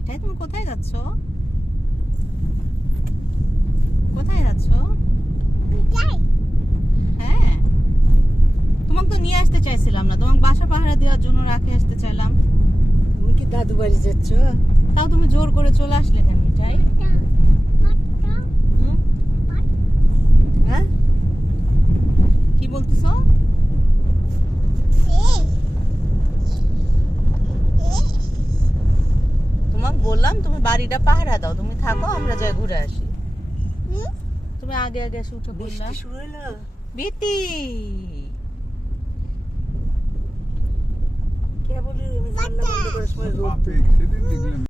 মিঠাই তুমি কোথায় যাচ্ছ? কোথায় যাচ্ছ? হ্যাঁ। তোমাকে তো নিয়ে আসতে চাইছিলাম না। তোমাকে বাসা পাহারা দেওয়ার জন্য রাখে আসতে চাইলাম। তুমি কি দাদু বাড়ি যাচ্ছ? তাও তুমি জোর করে চলে আসলে কেন মিঠাই? হ্যাঁ? কি বলতেছো তোমাকে বললাম তুমি বাড়িটা পাহারা দাও তুমি থাকো আমরা যাই ঘুরে আসি। তুমি আগে আগে এসে উঠো শুরু হলো কে বলি আমি জানলা বন্ধ করার সময় রোদ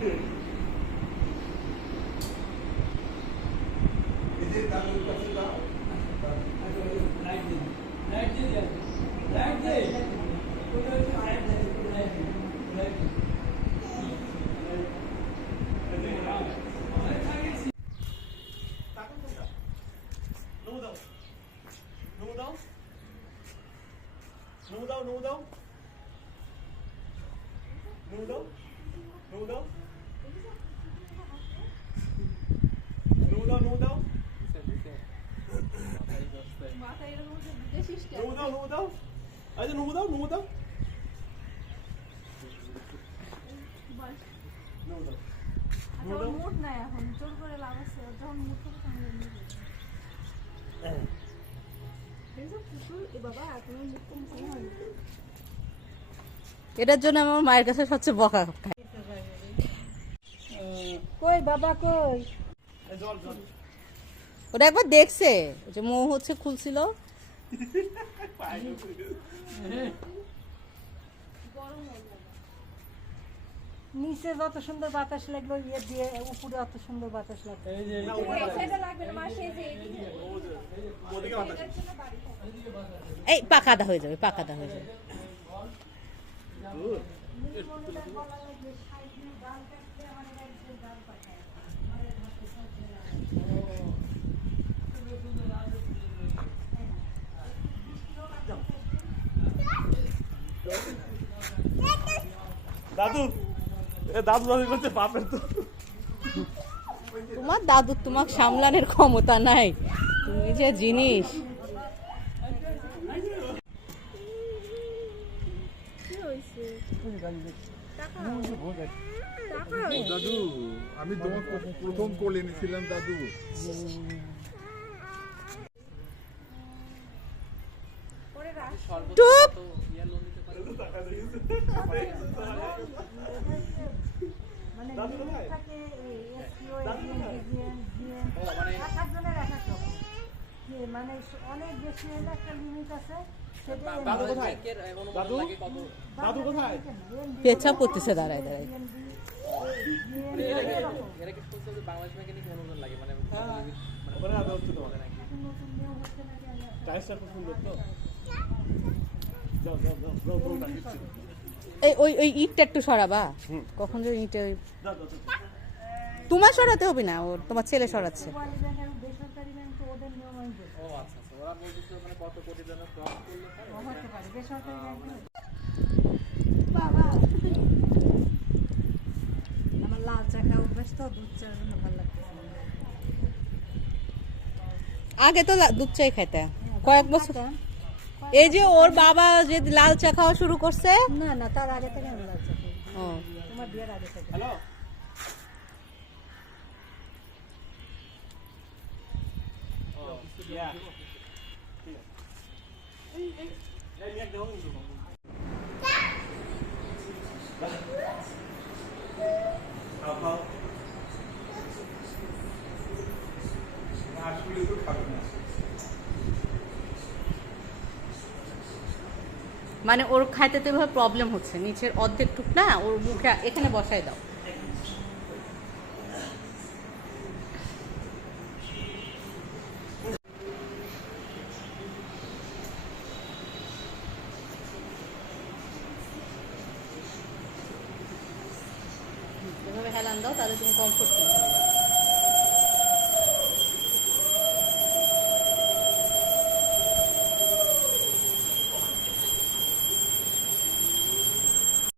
Good. Noodle. Noodle. Noodle. Noodle, noodle. Noodle, noodle. Hadi noodle, noodle. Noodle. Noodle. Mood নাই এখন জোর করে লাভ আছে ওর যখন মুড করে তখন এমনি করে। দেখছ কুকুর এ বাবা এখনও মুখ তো মুখে হয়নি এটার জন্য আমার মায়ের কাছে সবচেয়ে বকা খাই। কই বাবা কই? জল জল ওটা একবার দেখছে। ওই যে মৌ হচ্ছে খুলছিল। নিচে যত সুন্দর বাতাস লাগল ইয়ে দিয়ে উপরে অত সুন্দর বাতাস লাগবে। না মাসে যে এইদিকে ওদিকে বাতাস এই পাকাদা হয়ে যাবে পাকাদা হয়ে যাবে। দাদু দাদু দাদু করছে বাপের তো। তোমার দাদু তোমাকে সামলানোর ক্ষমতা নাই। তুমি যে জিনিস। দাদু আমি তোমাকে প্রথম কোলে নিয়েছিলাম দাদু। যে মানে অনেক বেশি হলে একটা লিমিট আছে পেছাব করতেছে? দাঁড়ায় দাঁড়ায়। ওখানে এই ওই ওই ইটটা একটু সরাবা। কখন যে ইটে ওই যাও যাও যাও তোমার সরাতে হবে না ওর তোমার ছেলে সরাচ্ছে। আমার লাল চা খাওয়া অভ্যাস তো দুধ চার জন্য ভালো লাগতেছে আগে তো দুধ চাই খাইতে। কয়েক বছর এই যে ওর বাবা যে লাল চা খাওয়া শুরু করছে? না না তার আগে থেকে আমি লাল চা খাই। ও। তোমার বিয়ের আগে থেকে। হ্যালো? আসলে তো খাবে না। মানে ওর খাইতে তো এভাবে প্রবলেম হচ্ছে। নিচের অর্ধেক টুক না, ওর মুখে এখানে বসায় দাও। এভাবে হেলান দাও, তাহলে তুমি কমফোর্ট ফিল